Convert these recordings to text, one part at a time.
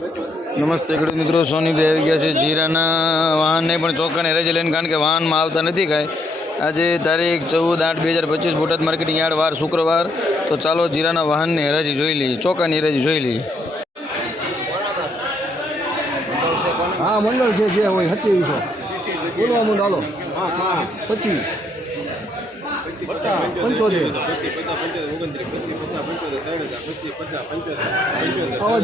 નમસ્તે ખેડૂત મિત્રો, સોની બે આવી ગયા છે જીરાના વાહનને પણ ચોક્કાને રજી લઈને, કારણ કે વાહનમાં આવતા નથી કાંઈ. આજે તારીખ ચૌદ આઠ બે હજાર પચીસ, બોટાદ માર્કેટિંગ યાર્ડ વાર શુક્રવાર. તો ચાલો જીરાના વાહનની હરાજી જોઈ લઈએ ચોક્કાની હરાજી જોઈ લઈએ. હા, મંડળ છે જે હોય સત્યાવીસો બોલવા મંડ, હાલો. પચીસ. પંચોતેર. આવા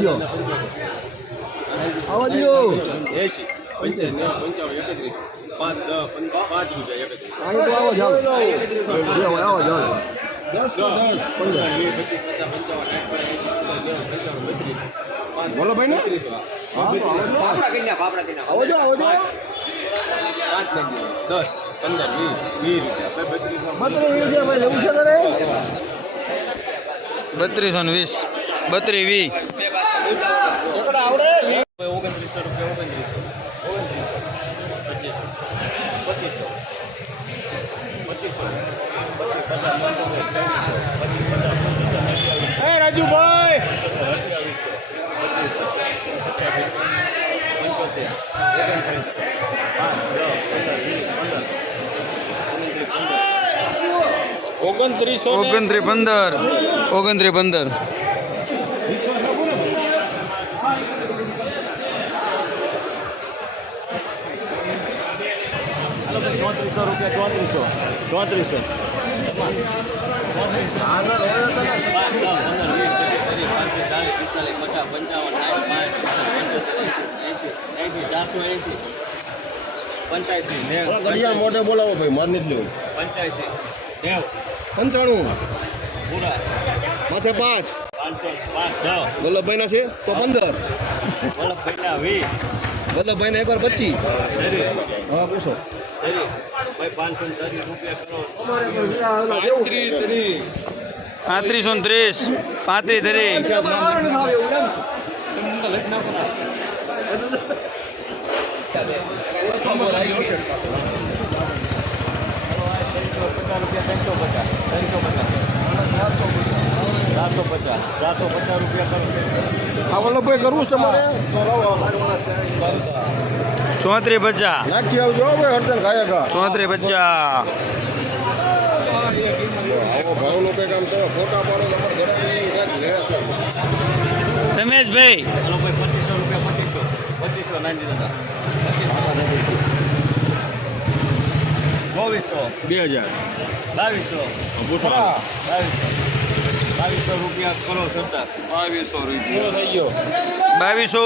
દો આવા દો એસી પંચાવન પંચાવન એકત્રીસ. પાંચ પાંચ રૂપિયા એકત્રીસ. આવો આવો. જાઓ વીસ બત્રીસ. બોલો ભાઈ ને. ત્રીસ આવો. જો આવો જો. પાંચ. નાખી દસ પંદર વીસ વીસ રૂપિયા. બત્રીસ માત્ર એ ભાઈ લેવું છે તારે? બત્રીસો ને વીસ. બત્રી વી. ઓગણત્રીસો રૂપિયા ઓગણત્રીસો ઓગણત્રીસો પચીસો પચીસો પચીસો પચીસ ઓગણત્રીસ પંદર. ઓગણત્રીસ પંદર. ચોત્રીસો રૂપિયા, ચોત્રીસો ચોત્રીસો. ઘડિયાળ મોઢે બોલાવો ભાઈ, માર નથી લેવું પંચ્યાસી નેવ પંચાણું. પૂરા માથે પાંચ. વલ્લભભાઈ ના છે? તો પંદર. વલ્લભભાઈ ને એકવાર પચીસ હા પૂછો. ને ત્રીસ. પાંત્રીસો ને ત્રીસ. પાંત્રીસ. ધરી ત્રણસો પચાસ ત્રણસો પચાસ. ચારસો પચાસ ચારસો પચાસ રૂપિયા કરો. આ વલ્લભભાઈ કરવું છે તમારે? ચોત્રી બચ્ચા નાખી આવજો ભાઈ હટન ખાયા ખા ચોત્રી પચાસ. આવો ભાવનું કંઈક આમ તમે ફોટા પાડો તમારે ઘરે આવીને કંઈક લેશો રમેશભાઈ. પચીસો રૂપિયા પચીસો. પચીસો નાની દાદા. ચોવીસો. બે હજાર. બાવીસો. બાવીસો. બાવીસો રૂપિયા કરો સરદાર. બાવીસો રૂપિયા. થઈ ગયો? બાવીસો.